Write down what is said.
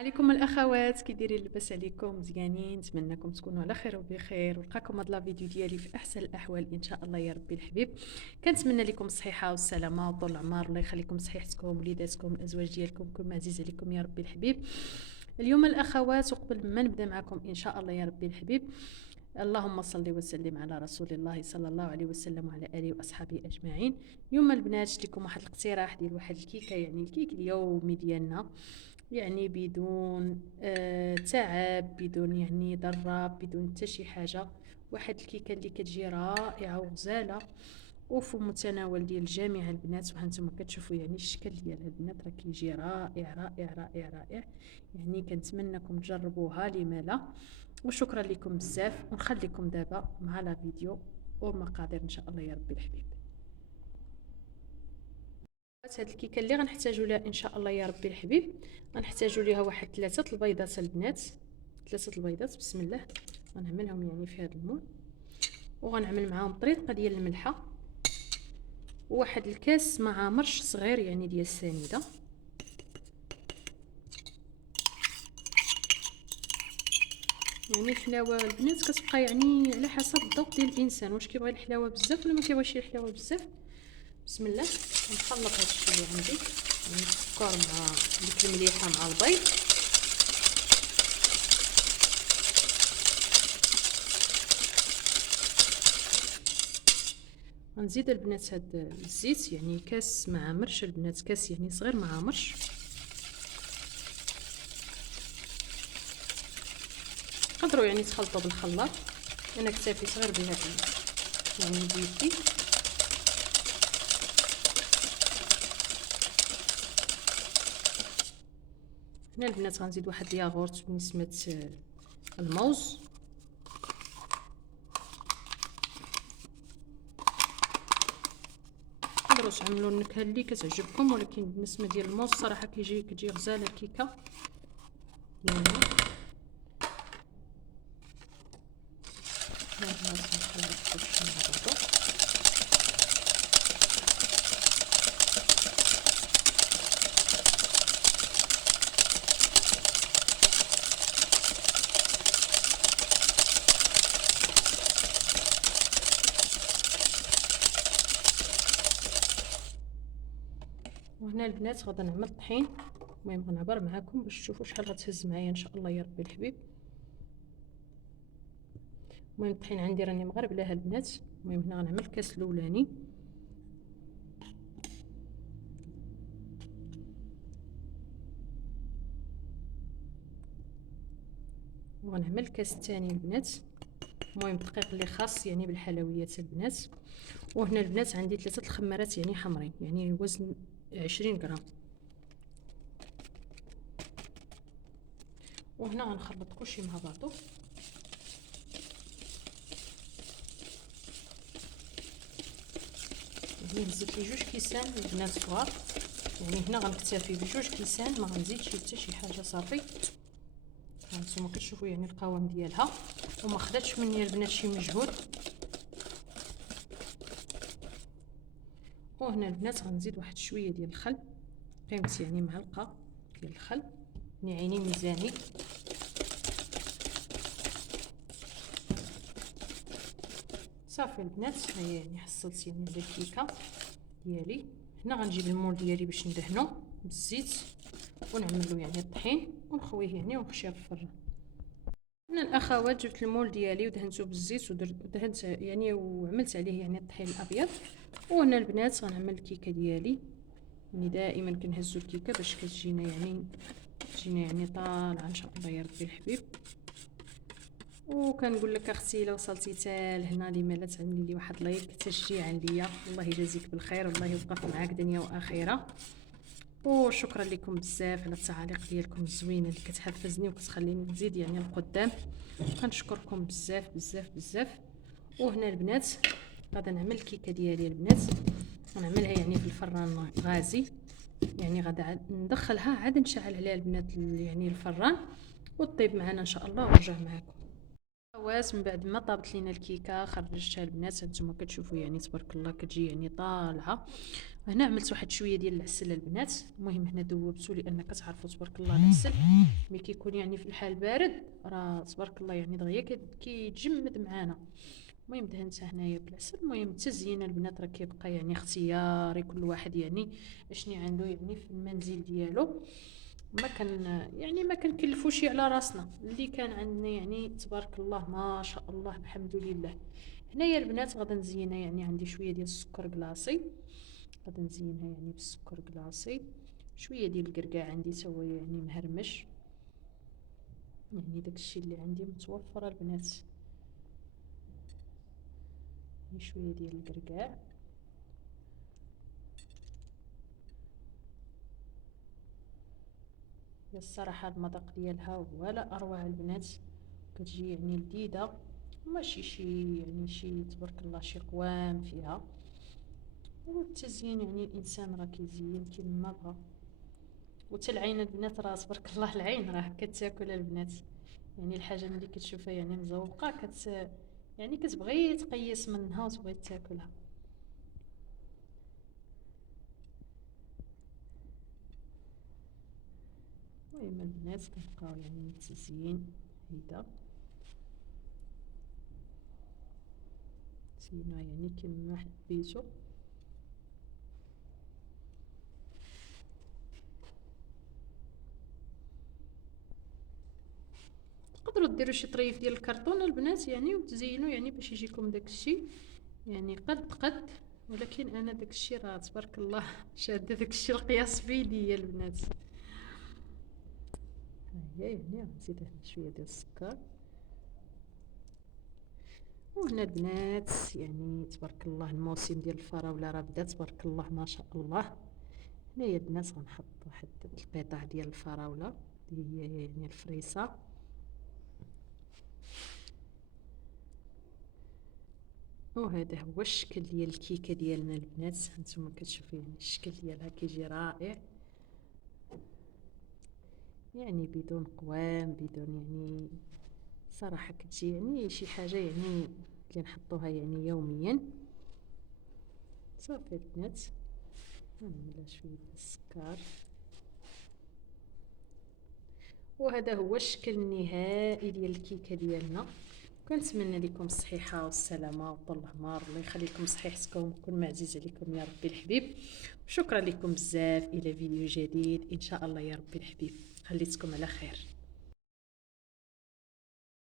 عليكم الاخوات، كي دايرين؟ لاباس عليكم؟ مزيانين؟ نتمنىكم تكونوا على خير وبخير، ولقاكم هاد لا فيديو ديالي في احسن الاحوال ان شاء الله يا ربي الحبيب. كنتمنى لكم الصحه والسلامه وطول العمر، الله يخليكم صحيحتكم وليداتكم الازواج ديالكم كل ما عزيز عليكم يا ربي الحبيب. اليوم الاخوات، وقبل ما نبدا معكم ان شاء الله يا ربي الحبيب، اللهم صل وسلم على رسول الله صلى الله عليه وسلم وعلى اله واصحابه اجمعين. اليوم البنات شفت لكم واحد الاقتراح ديال واحد الكيكه، يعني الكيك اليومي ديالنا، يعني بدون تعب، بدون يعني ضراب، بدون حتى شي حاجه. واحد الكيكه اللي كتجي رائعه وغزاله وفي متناول ديال جميع البنات. وهانتوما كتشوفوا يعني الشكل ديالها البنات، راه كيجي رائع رائع رائع رائع. يعني كنتمنىكم تجربوها، لما لا. وشكرا لكم بزاف، ونخليكم دابا مع لا فيديو والمقادير ان شاء الله يا ربي الحبيب. هاد الكيكه اللي غنحتاجوا لها ان شاء الله يا ربي الحبيب، غنحتاجوا ليها واحد 3 البيضات البنات. 3 البيضات، بسم الله. غنعملهم يعني في هذا المول، وغنعمل معاهم طريقه ديال الملحه، وواحد الكاس مع مرش صغير يعني ديال السنيده. يعني الحلاوه البنات كتبقى يعني على حسب الذوق ديال الانسان، واش كيبغي الحلاوه بزاف ولا ما كيبغيش الحلاوه بزاف. بسم الله. نخلط هذا الشيء اللي عندي، يعني السكر مع ديك المليحه مع البيض. غنزيد البنات هاد الزيت، يعني كاس مع مرش البنات، كاس يعني صغير مع مرش. تقدروا يعني تخلطوا بالخلاط، انا اكتفيت غير بهذا يعني بيدي. هنا البنات غنزيد واحد الياغورت بنسبه الموز. تقدروا تعملوا النكهه اللي كتعجبكم، ولكن بالنسبه ديال الموز صراحه كتجي غزاله الكيكه يعني. وهنا البنات غادا نعمل طحين. المهم غنعبر معاكم باش تشوفوا شحال غتهز معايا ان شاء الله يا ربي الحبيب. المهم الطحين عندي راني مغربلاه البنات. المهم هنا غنعمل الكاس الاولاني، وغنعمل الكاس الثاني البنات. المهم الدقيق اللي خاص يعني بالحلويات البنات. وهنا البنات عندي 3 الخمارات يعني حمرين، يعني وزن 20 غرام. وهنا غنخلط كلشي مع بعضو. يعني هزيت لي 2 كيسان البنات صغار، يعني هنا غنكتفي ب2 كيسان، ما غنزيدش حتى شي حاجه صافي. هانتوما كتشوفوا يعني القوام ديالها، وما خداتش مني البنات شي مجهود. وهنا البنات غنزيد واحد شويه ديال الخل، قيمت يعني معلقه ديال الخل، عيني ميزاني. صافي البنات، هي يعني حصلت يعني الكيكه ديالي. هنا غنجيب المول ديالي باش ندهنو بالزيت، ونعملو يعني الطحين ونخويه يعني ونخشيه في الفران. هنا الاخوات جبت المول ديالي ودهنته بالزيت، ودهنت يعني وعملت عليه يعني الطحين الابيض. وهنا البنات غنعمل الكيكه ديالي. يعني دائما كنهزو الكيكه باش كتجينا يعني طالعه ان شاء الله يا ربي الحبيب. وكنقول لك اختي، لو وصلتي حتى لهنا لما لا تعملي لي واحد لايك تشجيعا ليا، الله يجازيك بالخير والله يوقف معاك دنيا واخره. وشكرا لكم بزاف على التعاليق ديالكم الزوينه اللي كتحفزني وكتخليني نزيد يعني القدام. كنشكركم بزاف بزاف بزاف. وهنا البنات غادا نعمل الكيكه ديالي البنات، غنعملها يعني في الفران غازي. يعني غادا ندخلها عاد نشعل عليها البنات يعني الفران، وطيب معنا ان شاء الله ونرجع معكم. خواس من بعد ما طابت لينا الكيكه خرجتها البنات، هانتوما كتشوفوا يعني تبارك الله كتجي يعني طالعه. هنا عملت واحد شويه ديال العسل البنات. المهم هنا دوبتو لان كتعرفوا تبارك الله العسل ملي كيكون يعني في الحال بارد راه تبارك الله يعني دغيا كيتجمد معانا. المهم دهنتها هنايا بالعسل. المهم التزيين البنات راه كيبقى يعني اختياري، كل واحد يعني اشني عنده يعني في المنزل ديالو. ما كان يعني ما كنكلفوش على راسنا، اللي كان عندنا يعني تبارك الله ما شاء الله الحمد لله. هنايا البنات غادا نزينها، يعني عندي شويه ديال السكر كلاصي، غادا نزينها يعني بالسكر كلاصي. شويه ديال الكركاع عندي تا هو يعني مهرمش، يعني داكشي اللي عندي متوفر البنات. يعني شويه ديال الكركاع. هي الصراحه المذاق ديالها ولا اروع البنات، كتجي يعني لذيذه، ماشي شي يعني شي تبارك الله شي قوام فيها. والتزيين يعني الانسان راه كيزين كيما بغا. وتا العين البنات راه تبارك الله العين راه كتاكل البنات، يعني الحاجه ملي كتشوفها يعني مزوقه يعني كتبغي تقيس منها وتبغي تاكلها. المهم البنات كنبقاو يعني متزيين هيدا، زينوها يعني كما حبيتو. تقدروا ديروا شي طريف ديال الكرتون البنات يعني وتزينوا يعني باش يجيكم داكشي يعني قد. ولكن انا داكشي راه تبارك الله شاده داكشي القياس بيديا البنات. ها هي يعني نزيد هنا شويه ديال السكر. وهنا البنات يعني تبارك الله الموسم ديال الفراوله راه بدا تبارك الله ما شاء الله. هنايا البنات غنحط واحد القطع ديال الفراوله اللي هي يعني الفريسه. وهذا هو الشكل ديال الكيكه ديالنا البنات. هانتوما كتشوفوا يعني الشكل ديالها كيجي رائع، يعني بدون قوام بدون يعني صراحه كتجي يعني شي حاجه يعني اللي نحطوها يعني يوميا. صافي البنات نعملها شويه ديال السكر. وهذا هو الشكل النهائي ديال الكيكه ديالنا. كنتمنى لكم الصحيحه والسلامه وطول العمر، الله يخليكم صحيحتكم ويكون معزز عليكم يا ربي الحبيب. شكرا لكم بزاف، الى فيديو جديد ان شاء الله يا ربي الحبيب. خليتكم على خير.